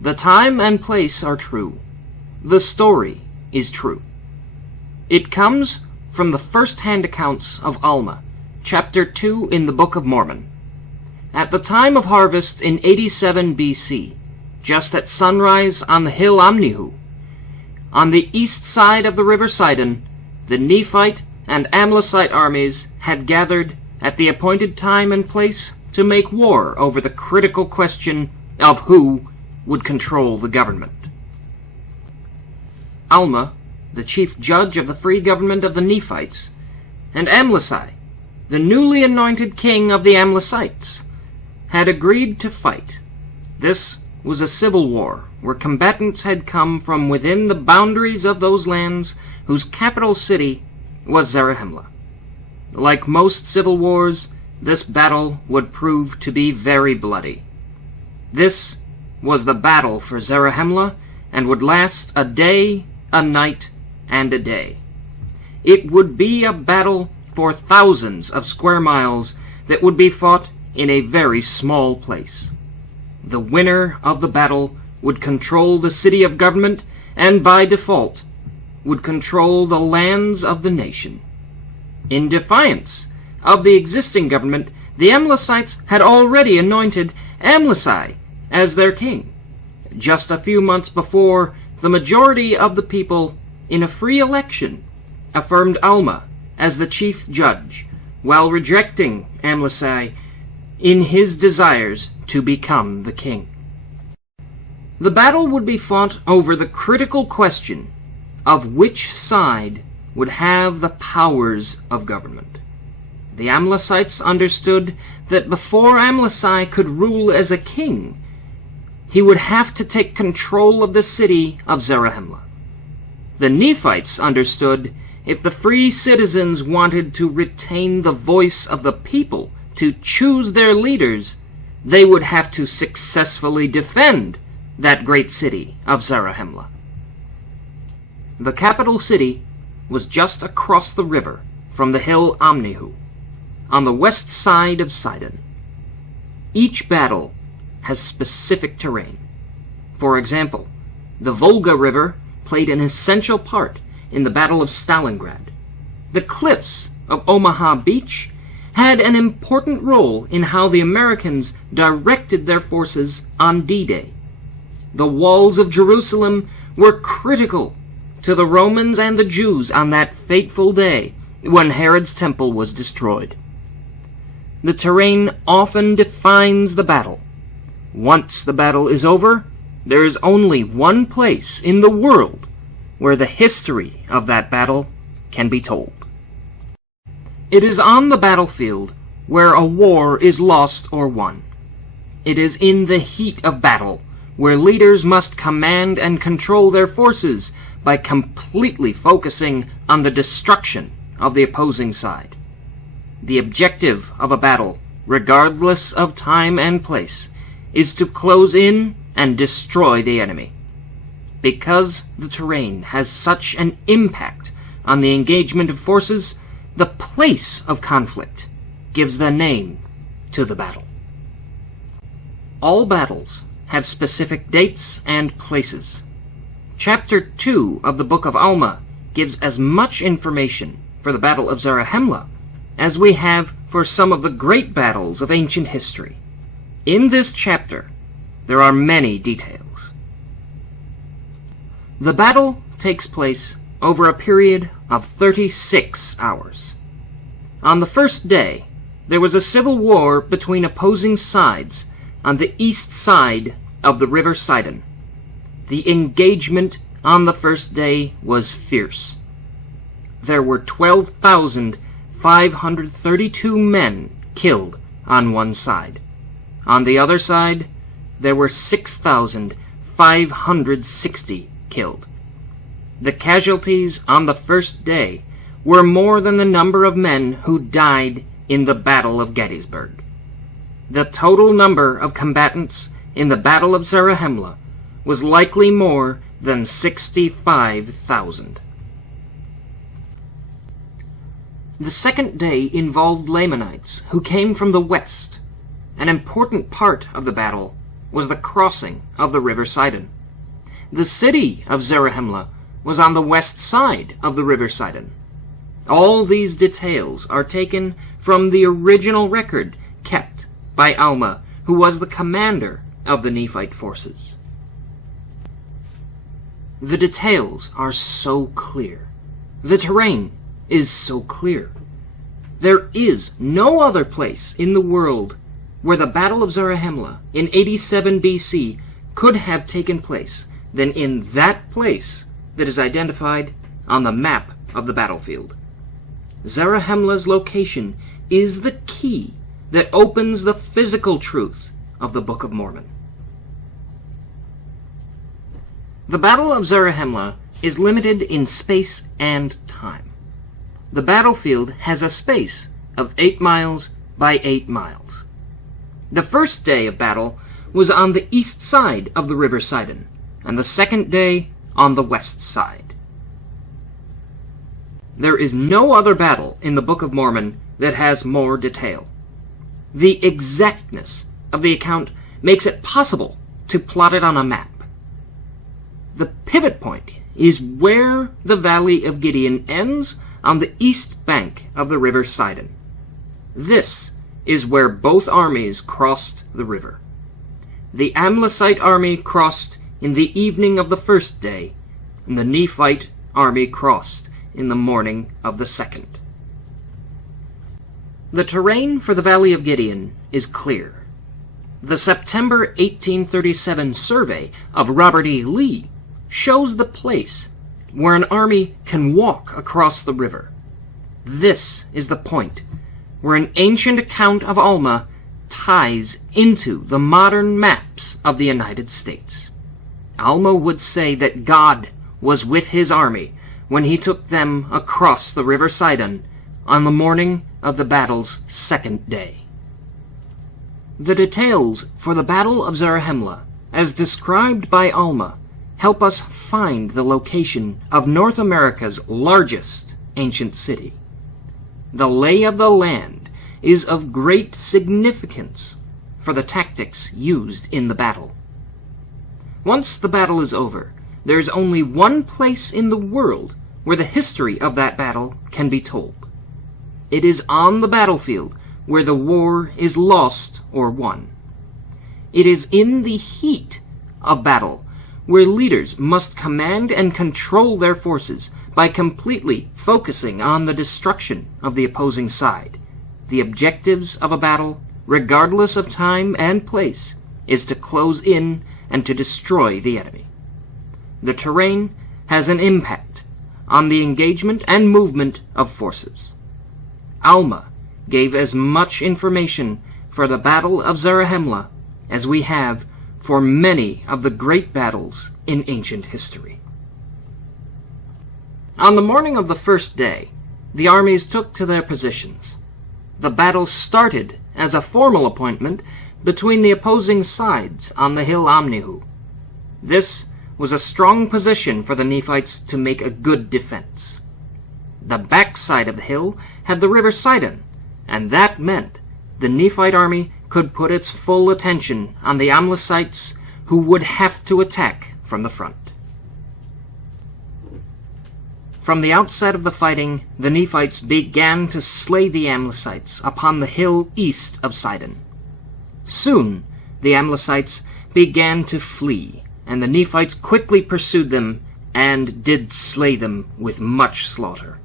The time and place are true. The story is true. It comes from the first-hand accounts of Alma, chapter 2 in the Book of Mormon. At the time of harvest in 87 BC, just at sunrise on the Hill Amnihu, on the east side of the River Sidon, the Nephite and Amlicite armies had gathered at the appointed time and place to make war over the critical question of who would control the government. Alma, the chief judge of the free government of the Nephites, and Amlicite, the newly anointed king of the Amlicites, had agreed to fight. This was a civil war where combatants had come from within the boundaries of those lands whose capital city was Zarahemla. Like most civil wars, this battle would prove to be very bloody. This was the battle for Zarahemla and would last a day, a night, and a day. It would be a battle for thousands of square miles that would be fought in a very small place. The winner of the battle would control the city of government and by default would control the lands of the nation. In defiance of the existing government, the Amlicites had already anointed Amlicite as their king. Just a few months before, the majority of the people, in a free election, affirmed Alma as the chief judge, while rejecting Amlicite in his desires to become the king. The battle would be fought over the critical question of which side would have the powers of government. The Amlicites understood that before Amlicite could rule as a king, he would have to take control of the city of Zarahemla. The Nephites understood if the free citizens wanted to retain the voice of the people to choose their leaders, they would have to successfully defend that great city of Zarahemla. The capital city was just across the river from the Hill Amnihu, on the west side of Sidon. Each battle has specific terrain. For example, the Volga River played an essential part in the Battle of Stalingrad. The cliffs of Omaha Beach had an important role in how the Americans directed their forces on D-Day. The walls of Jerusalem were critical to the Romans and the Jews on that fateful day when Herod's temple was destroyed. The terrain often defines the battle. Once the battle is over, there is only one place in the world where the history of that battle can be told. It is on the battlefield where a war is lost or won. It is in the heat of battle where leaders must command and control their forces by completely focusing on the destruction of the opposing side. The objective of a battle, regardless of time and place, is to close in and destroy the enemy. Because the terrain has such an impact on the engagement of forces, the place of conflict gives the name to the battle. All battles have specific dates and places. Chapter 2 of the Book of Alma gives as much information for the Battle of Zarahemla as we have for some of the great battles of ancient history. In this chapter, there are many details. The battle takes place over a period of 36 hours. On the first day, there was a civil war between opposing sides on the east side of the River Sidon. The engagement on the first day was fierce. There were 12,532 men killed on one side. On the other side, there were 6,560 killed. The casualties on the first day were more than the number of men who died in the Battle of Gettysburg. The total number of combatants in the Battle of Zarahemla was likely more than 65,000. The second day involved Lamanites who came from the west. An important part of the battle was the crossing of the River Sidon. The city of Zarahemla was on the west side of the River Sidon. All these details are taken from the original record kept by Alma, who was the commander of the Nephite forces. The details are so clear. The terrain is so clear. There is no other place in the world where the Battle of Zarahemla in 87 BC could have taken place than in that place that is identified on the map of the battlefield. Zarahemla's location is the key that opens the physical truth of the Book of Mormon. The Battle of Zarahemla is limited in space and time. The battlefield has a space of 8 miles by 8 miles. The first day of battle was on the east side of the River Sidon, and the second day on the west side. There is no other battle in the Book of Mormon that has more detail. The exactness of the account makes it possible to plot it on a map. The pivot point is where the Valley of Gideon ends on the east bank of the River Sidon. This is where both armies crossed the river. The Amlicite army crossed in the evening of the first day, and the Nephite army crossed in the morning of the second. The terrain for the Valley of Gideon is clear. The September 1837 survey of Robert E. Lee shows the place where an army can walk across the river. This is the point where an ancient account of Alma ties into the modern maps of the United States. Alma would say that God was with his army when he took them across the River Sidon on the morning of the battle's second day. The details for the Battle of Zarahemla, as described by Alma, help us find the location of North America's largest ancient city. The lay of the land is of great significance for the tactics used in the battle. Once the battle is over, there is only one place in the world where the history of that battle can be told. It is on the battlefield where the war is lost or won. It is in the heat of battle where leaders must command and control their forces by completely focusing on the destruction of the opposing side. The objectives of a battle, regardless of time and place, is to close in and to destroy the enemy. The terrain has an impact on the engagement and movement of forces. Alma gave as much information for the Battle of Zarahemla as we have for many of the great battles in ancient history. On the morning of the first day, the armies took to their positions. The battle started as a formal appointment between the opposing sides on the Hill Amnihu. This was a strong position for the Nephites to make a good defense. The backside of the hill had the River Sidon, and that meant the Nephite army could put its full attention on the Amlicites, who would have to attack from the front. From the outset of the fighting, the Nephites began to slay the Amlicites upon the hill east of Sidon. Soon, the Amlicites began to flee, and the Nephites quickly pursued them and did slay them with much slaughter.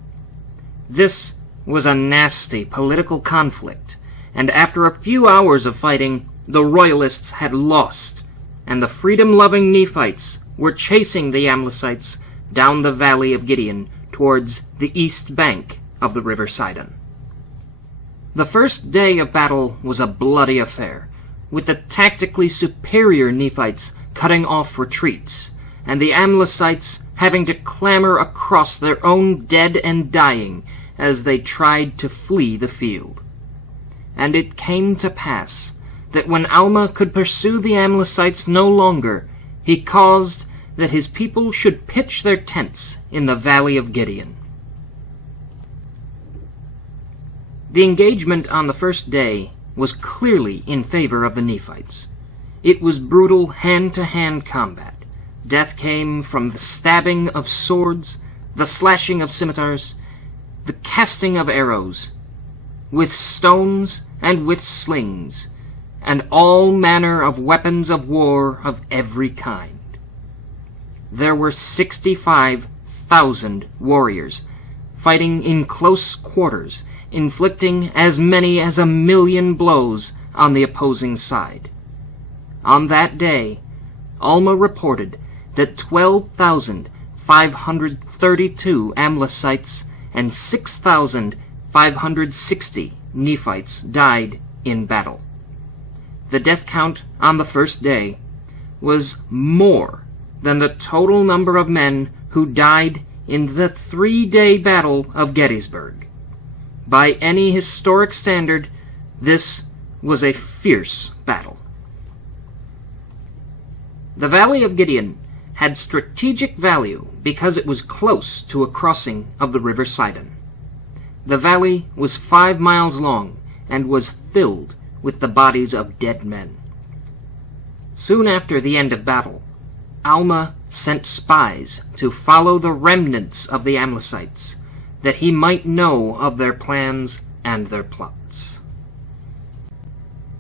This was a nasty political conflict, and after a few hours of fighting, the Royalists had lost, and the freedom-loving Nephites were chasing the Amlicites down the Valley of Gideon towards the east bank of the River Sidon. The first day of battle was a bloody affair, with the tactically superior Nephites cutting off retreats, and the Amlicites having to clamber across their own dead and dying as they tried to flee the field. And it came to pass that when Alma could pursue the Amlicites no longer, he caused that his people should pitch their tents in the Valley of Gideon. The engagement on the first day was clearly in favor of the Nephites. It was brutal hand-to-hand combat. Death came from the stabbing of swords, the slashing of scimitars, the casting of arrows, with stones and with slings, and all manner of weapons of war of every kind. There were 65,000 warriors, fighting in close quarters, inflicting as many as 1,000,000 blows on the opposing side. On that day, Alma reported that 12,532 Amlicites and 6,560 Nephites died in battle. The death count on the first day was more than the total number of men who died in the 3-day Battle of Gettysburg. By any historic standard, this was a fierce battle. The Valley of Gideon had strategic value because it was close to a crossing of the River Sidon. The valley was 5 miles long and was filled with the bodies of dead men. Soon after the end of battle, Alma sent spies to follow the remnants of the Amlicites, that he might know of their plans and their plots.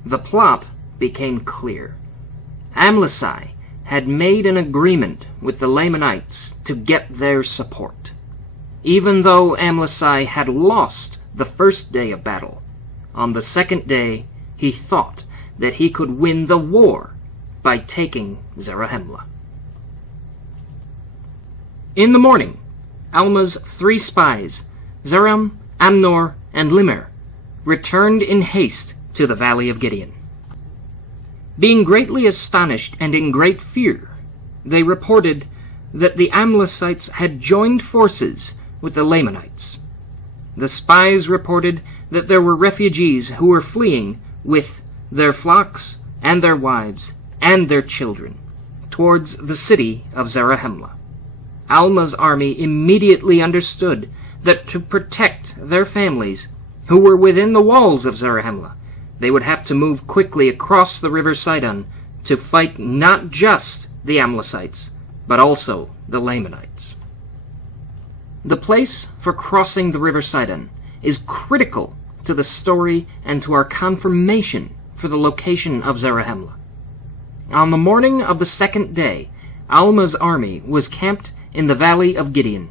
The plot became clear. Amlicite had made an agreement with the Lamanites to get their support. Even though Amlicite had lost the first day of battle, on the second day he thought that he could win the war by taking Zarahemla. In the morning, Alma's 3 spies, Zeram, Amnor, and Limer, returned in haste to the Valley of Gideon. Being greatly astonished and in great fear, they reported that the Amlicites had joined forces with the Lamanites. The spies reported that there were refugees who were fleeing with their flocks and their wives and their children towards the city of Zarahemla. Alma's army immediately understood that to protect their families who were within the walls of Zarahemla, they would have to move quickly across the River Sidon to fight not just the Amlicites, but also the Lamanites. The place for crossing the River Sidon is critical to the story and to our confirmation for the location of Zarahemla. On the morning of the second day, Alma's army was camped in the Valley of Gideon.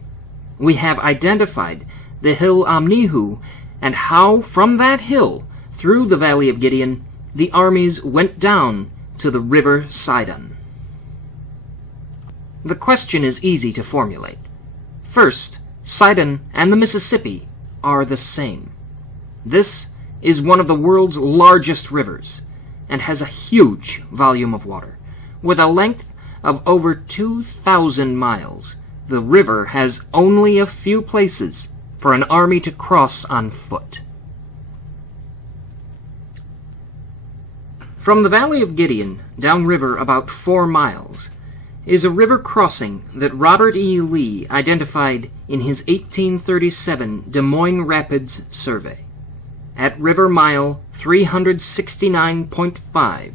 We have identified the Hill Amnihu and how from that hill, through the Valley of Gideon, the armies went down to the River Sidon. The question is easy to formulate. First, Sidon and the Mississippi are the same. This is one of the world's largest rivers and has a huge volume of water. With a length of over 2,000 miles, the river has only a few places for an army to cross on foot. From the Valley of Gideon, downriver about 4 miles, is a river crossing that Robert E. Lee identified in his 1837 Des Moines Rapids survey. At river mile 369.5,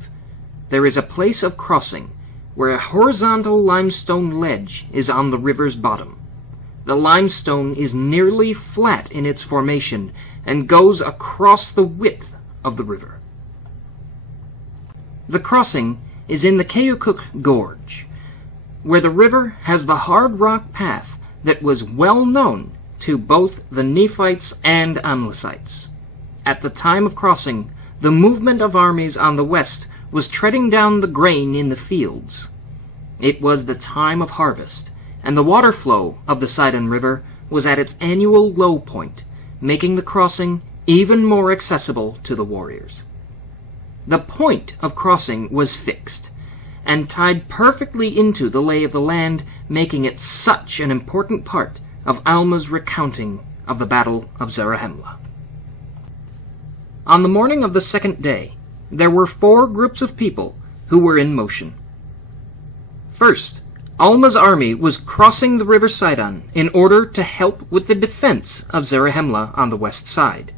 there is a place of crossing where a horizontal limestone ledge is on the river's bottom. The limestone is nearly flat in its formation and goes across the width of the river. The crossing is in the Keokuk Gorge, where the river has the hard rock path that was well known to both the Nephites and Amlicites. At the time of crossing, the movement of armies on the west was treading down the grain in the fields. It was the time of harvest, and the water flow of the Sidon River was at its annual low point, making the crossing even more accessible to the warriors. The point of crossing was fixed, and tied perfectly into the lay of the land, making it such an important part of Alma's recounting of the Battle of Zarahemla. On the morning of the second day, there were 4 groups of people who were in motion. First, Alma's army was crossing the River Sidon in order to help with the defense of Zarahemla on the west side.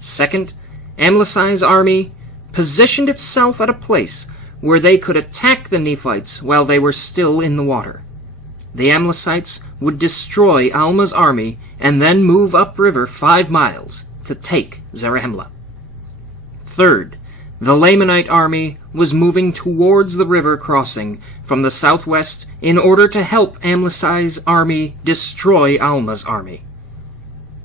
Second, Amlicite's army positioned itself at a place where they could attack the Nephites while they were still in the water. The Amlicites would destroy Alma's army and then move upriver 5 miles to take Zarahemla. Third, the Lamanite army was moving towards the river crossing from the southwest in order to help Amlicite's army destroy Alma's army.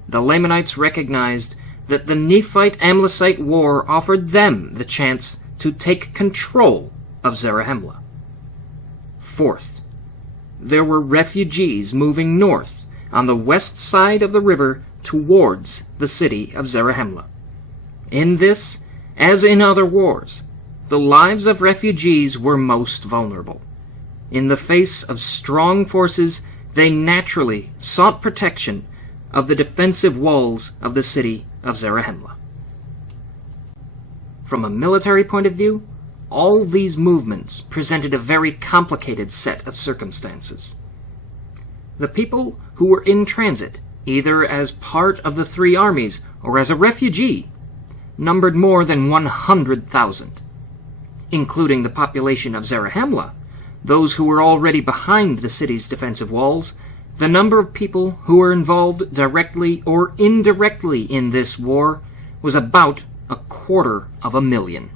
The Lamanites recognized that the Nephite-Amlicite war offered them the chance to take control of Zarahemla. Fourth, there were refugees moving north on the west side of the river towards the city of Zarahemla. In this, as in other wars, the lives of refugees were most vulnerable. In the face of strong forces, they naturally sought protection of the defensive walls of the city of Zarahemla. From a military point of view, all these movements presented a very complicated set of circumstances. The people who were in transit, either as part of the 3 armies or as a refugee, numbered more than 100,000. Including the population of Zarahemla, those who were already behind the city's defensive walls, the number of people who were involved directly or indirectly in this war was about 250,000.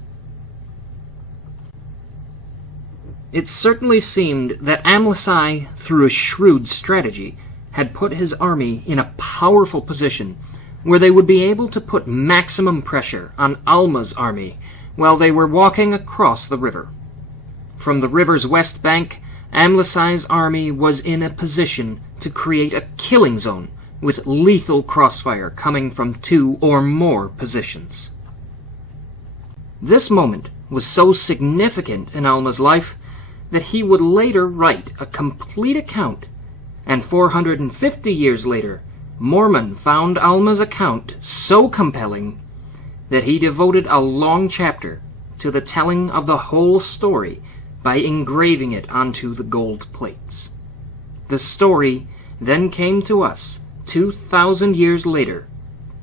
It certainly seemed that Amlicite, through a shrewd strategy, had put his army in a powerful position where they would be able to put maximum pressure on Alma's army while they were walking across the river. From the river's west bank, Amlicite's army was in a position to create a killing zone with lethal crossfire coming from 2 or more positions. This moment was so significant in Alma's life that he would later write a complete account, and 450 years later, Mormon found Alma's account so compelling that he devoted a long chapter to the telling of the whole story by engraving it onto the gold plates. The story then came to us 2,000 years later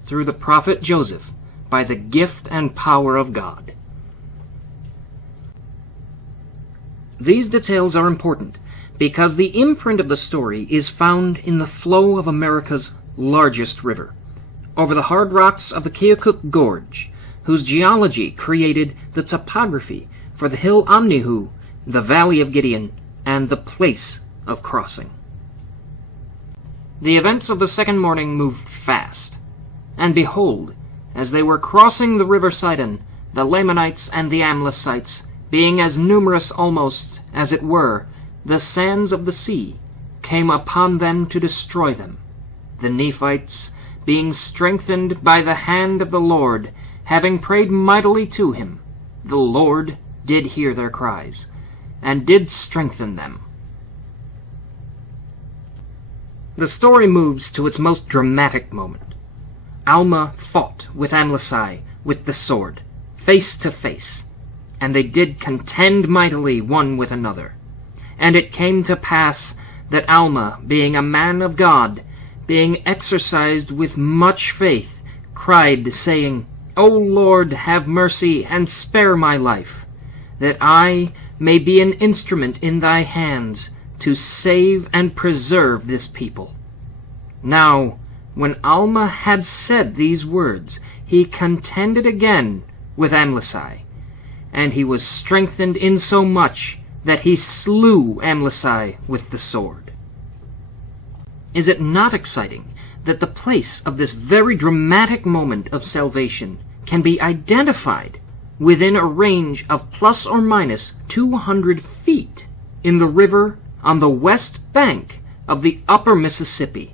through the prophet Joseph by the gift and power of God. These details are important because the imprint of the story is found in the flow of America's largest river, over the hard rocks of the Keokuk Gorge, whose geology created the topography for the Hill Amnihu, the Valley of Gideon, and the place of crossing. The events of the second morning moved fast, and behold, as they were crossing the River Sidon, the Lamanites and the Amlicites, being as numerous almost, as it were, the sands of the sea, came upon them to destroy them. The Nephites, being strengthened by the hand of the Lord, having prayed mightily to him, the Lord did hear their cries, and did strengthen them. The story moves to its most dramatic moment. Alma fought with Amlicite with the sword, face to face, and they did contend mightily one with another. And it came to pass that Alma, being a man of God, being exercised with much faith, cried, saying, O Lord, have mercy, and spare my life, that I may be an instrument in thy hands to save and preserve this people. Now, when Alma had said these words, he contended again with Amlicite, and he was strengthened insomuch that he slew Amlicite with the sword. Is it not exciting that the place of this very dramatic moment of salvation can be identified within a range of plus or minus 200 feet in the river on the west bank of the upper Mississippi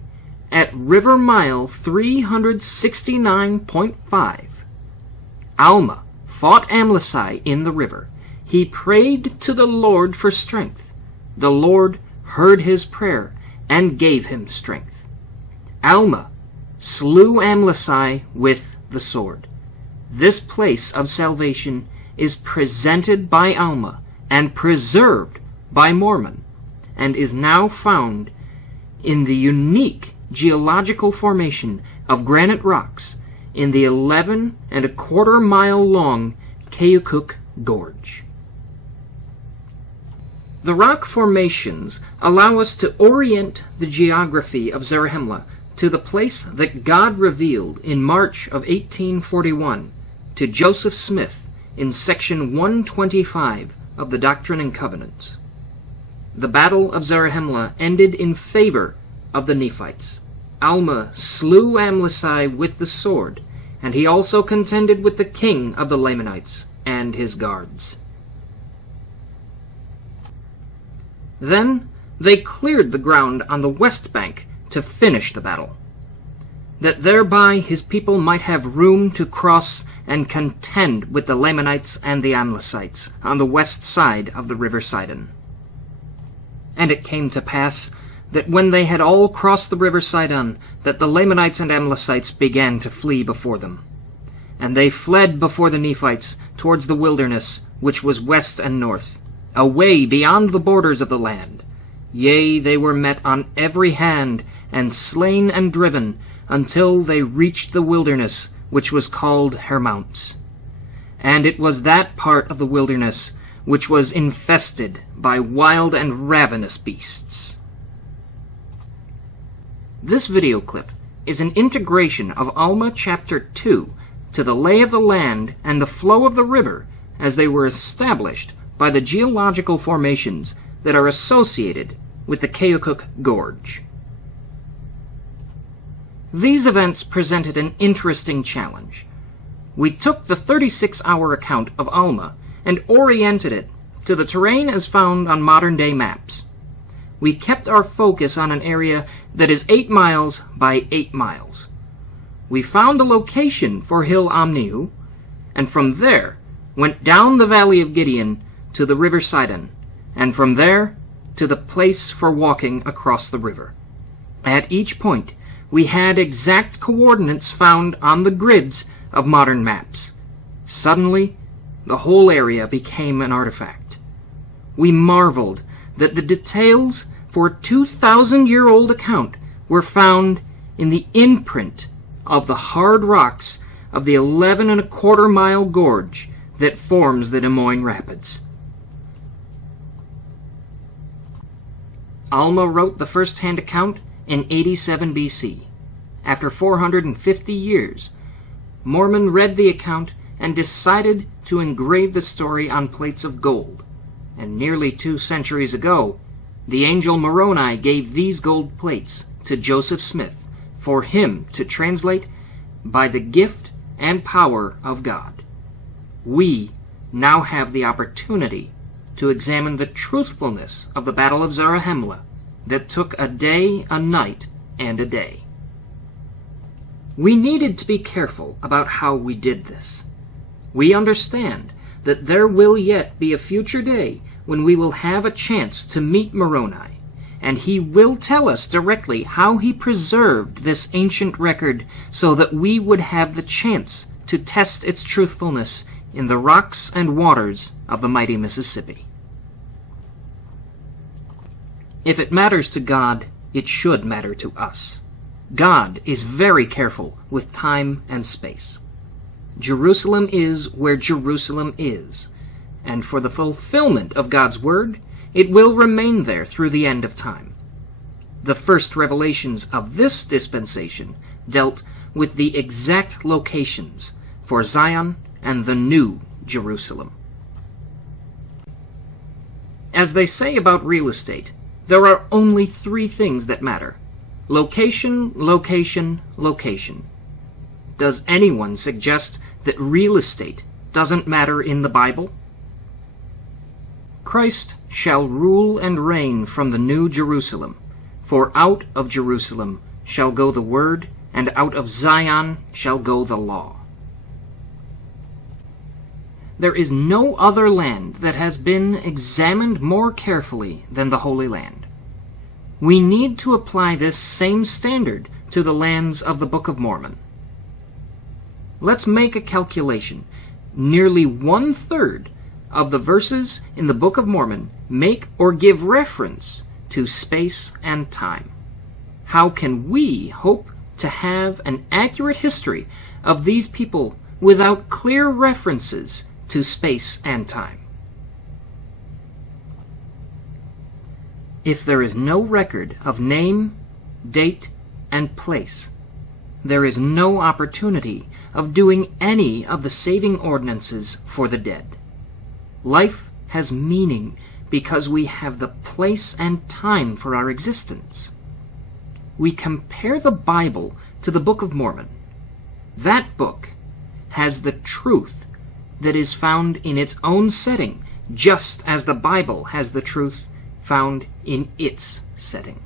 at river mile 369.5. Alma fought Amlicite in the river. He prayed to the Lord for strength. The Lord heard his prayer and gave him strength. Alma slew Amlicite with the sword. This place of salvation is presented by Alma and preserved by Mormon, and is now found in the unique geological formation of granite rocks in the 11 1/4 mile long Keokuk Gorge. The rock formations allow us to orient the geography of Zarahemla to the place that God revealed in March of 1841 to Joseph Smith in section 125 of the Doctrine and Covenants. The Battle of Zarahemla ended in favor of the Nephites. Alma slew Amlicite with the sword, and he also contended with the king of the Lamanites and his guards. Then they cleared the ground on the west bank to finish the battle, that thereby his people might have room to cross and contend with the Lamanites and the Amlicites on the west side of the River Sidon. And it came to pass that when they had all crossed the River Sidon, that the Lamanites and Amlicites began to flee before them. And they fled before the Nephites towards the wilderness, which was west and north, away beyond the borders of the land. Yea, they were met on every hand, and slain and driven, until they reached the wilderness, which was called Hermounts. And it was that part of the wilderness which was infested by wild and ravenous beasts. This video clip is an integration of Alma chapter 2 to the lay of the land and the flow of the river as they were established by the geological formations that are associated with the Keokuk Gorge. These events presented an interesting challenge. We took the 36-hour account of Alma and oriented it to the terrain as found on modern-day maps. We kept our focus on an area that is 8 miles by 8 miles. We found a location for Hill Amnihu, and from there went down the valley of Gideon to the River Sidon, and from there to the place for walking across the river. At each point, we had exact coordinates found on the grids of modern maps. Suddenly, the whole area became an artifact. We marveled that the details for a 2,000-year-old account were found in the imprint of the hard rocks of the 11.25-mile gorge that forms the Des Moines Rapids. Alma wrote the first-hand account in 87 BC. After 450 years, Mormon read the account and decided to engrave the story on plates of gold. And nearly 2 centuries ago, the angel Moroni gave these gold plates to Joseph Smith for him to translate by the gift and power of God. We now have the opportunity to examine the truthfulness of the Battle of Zarahemla that took a day, a night, and a day. We needed to be careful about how we did this. We understand that there will yet be a future day when we will have a chance to meet Moroni, and he will tell us directly how he preserved this ancient record so that we would have the chance to test its truthfulness in the rocks and waters of the mighty Mississippi. If it matters to God, it should matter to us. God is very careful with time and space. Jerusalem is where Jerusalem is, and for the fulfillment of God's word, it will remain there through the end of time. The first revelations of this dispensation dealt with the exact locations for Zion and the new Jerusalem. As they say about real estate, there are only 3 things that matter: location, location, location. Does anyone suggest that real estate doesn't matter in the Bible? Christ shall rule and reign from the new Jerusalem, for out of Jerusalem shall go the word, and out of Zion shall go the law. There is no other land that has been examined more carefully than the Holy Land. We need to apply this same standard to the lands of the Book of Mormon. Let's make a calculation. Nearly 1/3 of the verses in the Book of Mormon make or give reference to space and time. How can we hope to have an accurate history of these people without clear references to space and time? If there is no record of name, date, and place, there is no opportunity of doing any of the saving ordinances for the dead. Life has meaning because we have the place and time for our existence. We compare the Bible to the Book of Mormon. That book has the truth that is found in its own setting, just as the Bible has the truth found in its setting.